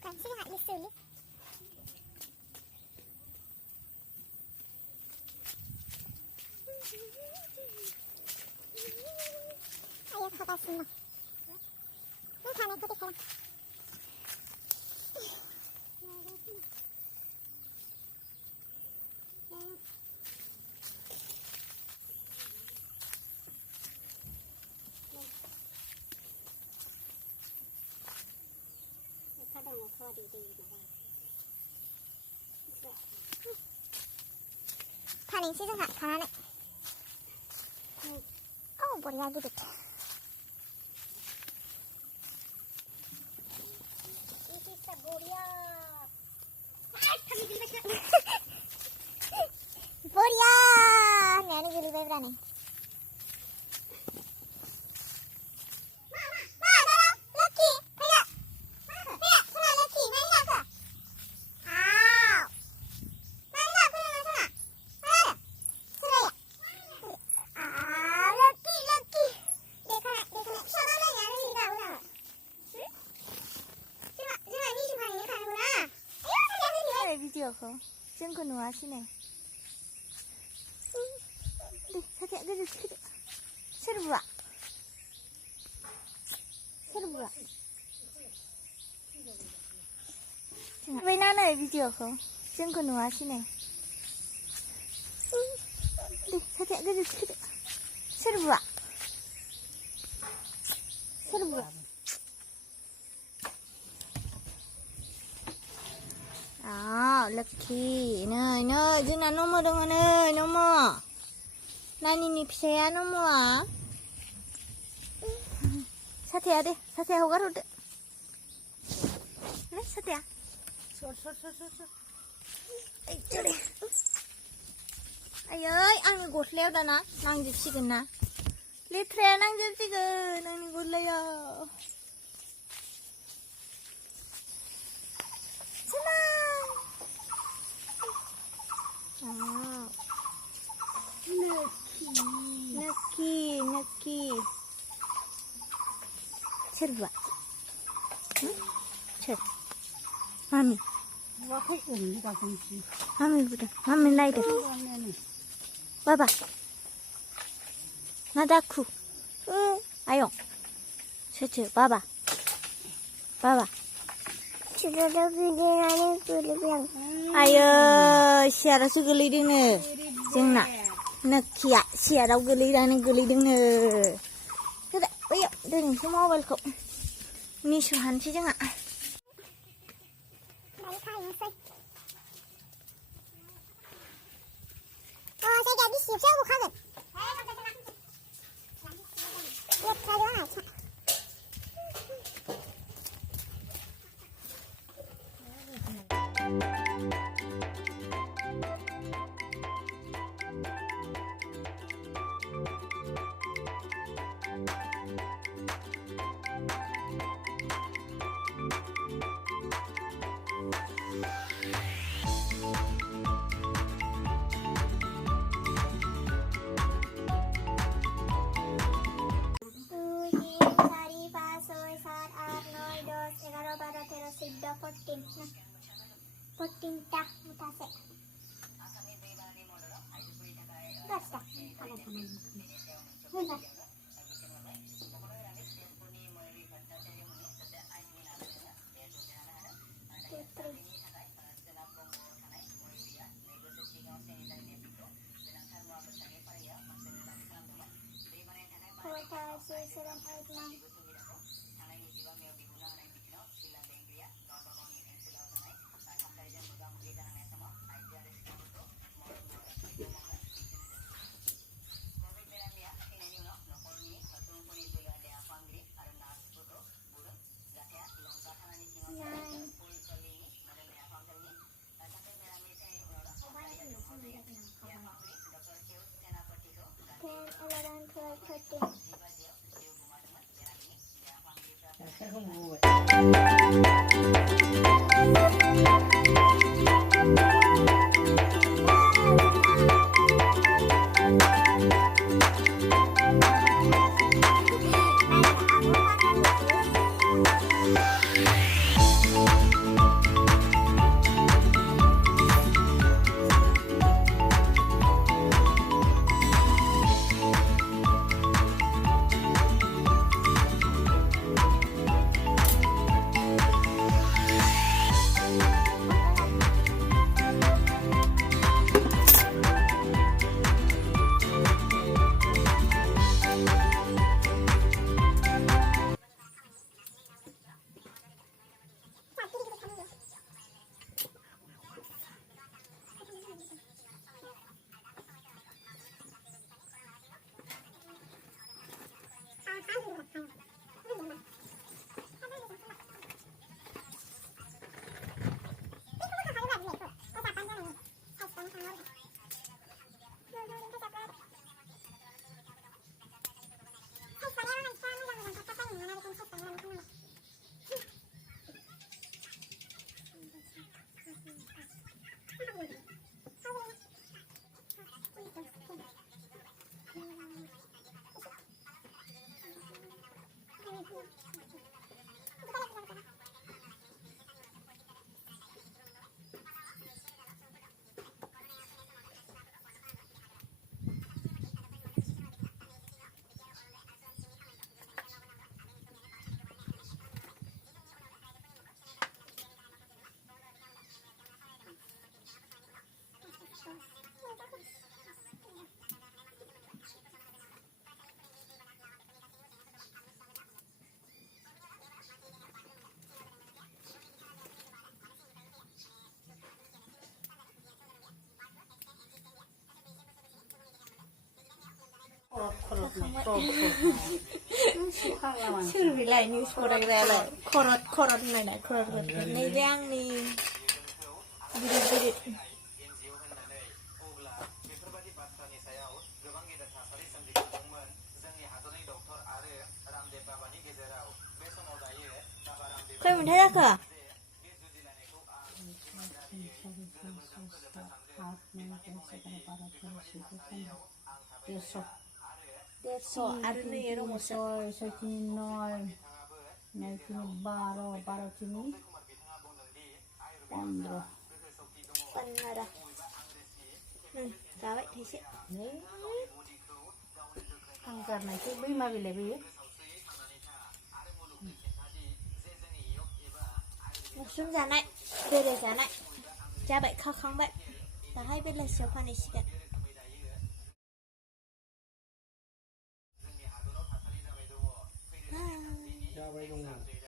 Kan sih nggak disulit. Ayo kata semua. Ini kan ikut sekarang. Paling sih nggak karena oh boleh lagi deh. Ini saburia. Boria, ini gili berani. Video जोंखौ नुवासै नै साथाया गोजौ थिखिदो सोर बुआ जोंहा नै भिडिअखौ जोंखौ नुवासै नै साथाया गोजौ थिखिदो सोर बुआ Leki, नै जोंना नम दङ नै नम नानिनि फिसाया नमआ साथाया दे साथाया हगार हरदो नै साथाया आयै आंनि गस्लायाव दाना नांजोबसिगोन ना लेथ्राया नांजोबसिगोन आंनि गस्लायाव Neki. Serba. Cer. Mami. Mami budak. Mami naik deh. Baba. Nadaku. Ayo. Cer. Baba. Sudah ada video yang ayo siara segelidinya jengna nekia siara gelidangnya tidak ayo dengan semua mobile kok ini suhan sih jengna oh saya jadi siap saya bukan lihat saya aja Potintah mutase. Basta. khăm vậy khác là mà chứ vì lại như số đây ra lại khorot này khorot này giang ni birit khơi mình thấy ra cơ à? Deso, ada nih ya rumah Saya kini nol, naik kini baru kini 15. Phần là giá vậy thì sẽ Đấy, thằng card này cứ bí mà bị lấy bí. một xuống giá này, về đây giá này, giá vậy không vậy, ta hay biết là siêu khoan này sẽ